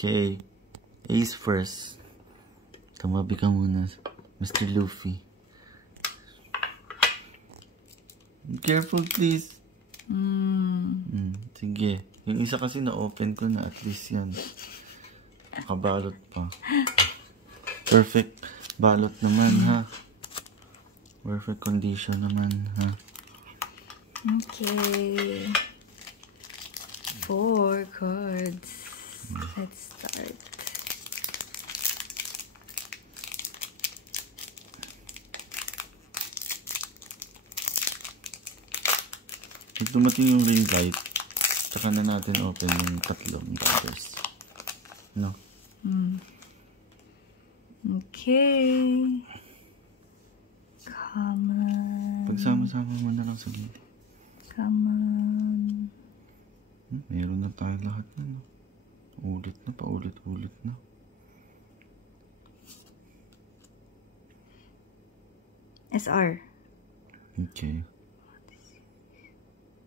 Okay. Ace first. Tumabi ka muna, Mr. Luffy. Careful, please. Sige. Yung isa kasi na-open ko na. At least yan. Nakabalot pa. Perfect balot naman, ha? Perfect condition naman, ha? Okay. 4 cards. Let's start. Pag dumating yung ring light, tsaka na natin open yung tatlong cards. No? Okay. Come on. Pagsama-sama mo na lang sa gilid. Come on. Meron na tayo lahat na. No? Ulit na, paulit-ulit na. SR. Okay.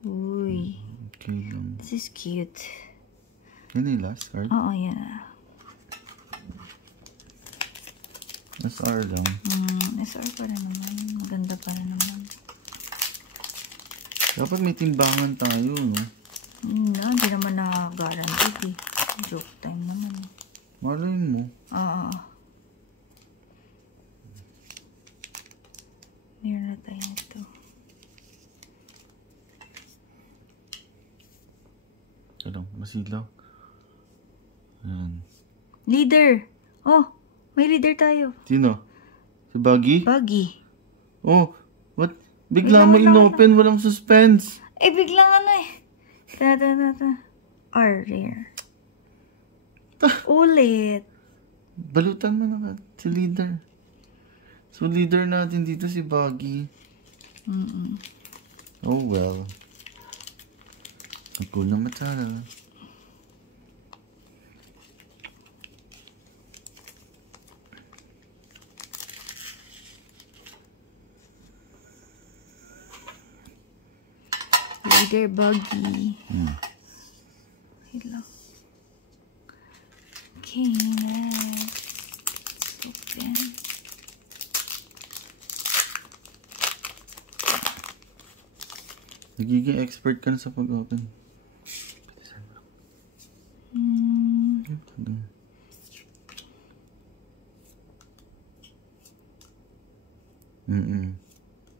Uy. Okay lang. This is cute. Yan yung last card? Oo, yan. SR lang. SR pa rin naman. Maganda pa rin naman. Dapat may timbangan tayo, no? Hindi naman na-guaranteed eh. Joke time naman eh. Malay mo. Meron na tayo nito. Alam, masilaw. Ayan. Leader! Oh! May leader tayo. Sino? Si Buggy? Buggy. Oh, what? Bigla mo in-open, walang suspense. Biglang ano eh. Rare. Ulit. Balutan mo na si leader. So, leader natin dito si Buggy. Oh, well. Nagkulang matsara. Leader Buggy. Wait lang. Okay, next. Open. Nagiging expert ka na sa pag-open.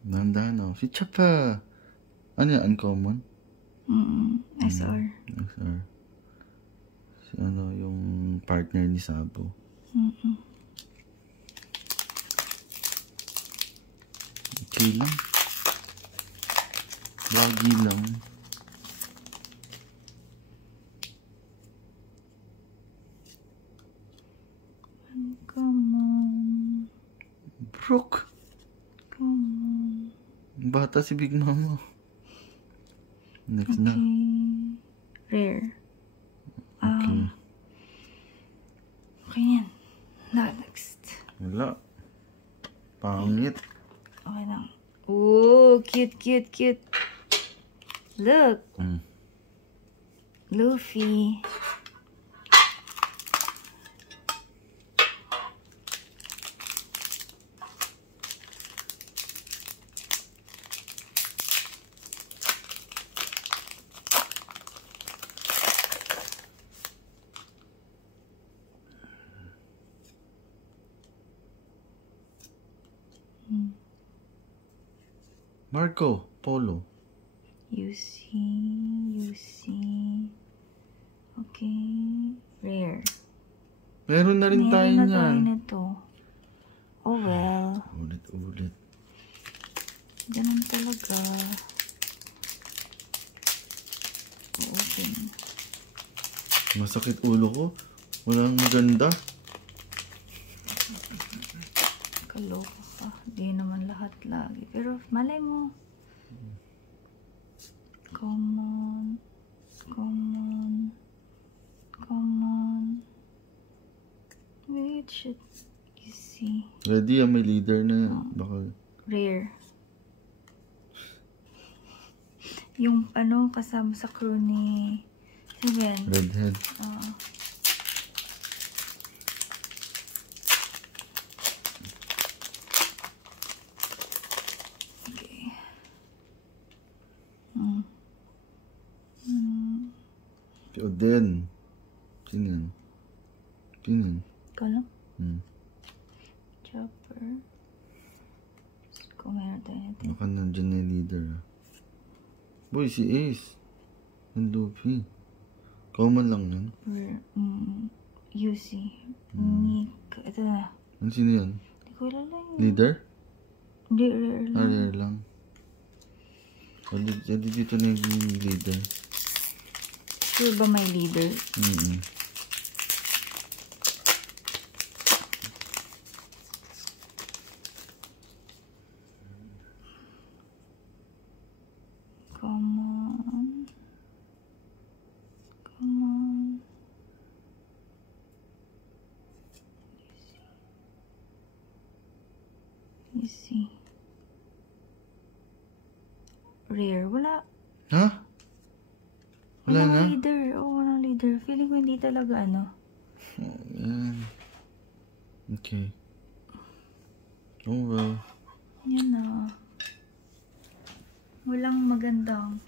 Nandahan o. Si Chapa. Ano yan? Uncommon? SR. SR. Si ano, yung partner ni Sabo. Okay lang. Lagi lang. Uncommon. Brooke. Come on. Bata si Big Mama. Next na. Rare. Okay. Okay yan. Next. Wala. Pangit. Okay lang. Ooh, cute. Look. Luffy. Marco Polo. You see. Okay. Rare. Meron na rin tayo Meron na niyan. tayo nito. Oh well. Ulit. Ganun talaga. Open. Masakit ulo ko. Walang maganda. Kaloka ka. Di naman lahat lagi. Pero malay mo. Come on. Wait, shit. You see. Ready? May leader na. Baka... Rare. Yung ano, kasama sa crew ni Steven. Redhead. Si Oden. Sino yan? Sino yan? Ikaw lang? Chopper. Kung meron tayo natin. Baka nandiyan na yung leader. Boy, si Ace. Ang Luffy. Common lang yan. UC. Nick. Ito na. Ano sino yan? Hindi ko alala yun. Leader? Hindi, rare lang. Rare lang. Dito na yung leader. Sure ba may leader? Come on. Come on. Let's see. Rare. Wala. Ha? Wala na? Walang leader. Walang leader. Feeling ko hindi talaga ano. Yan. Okay. Oh well. Yan na. Walang magandang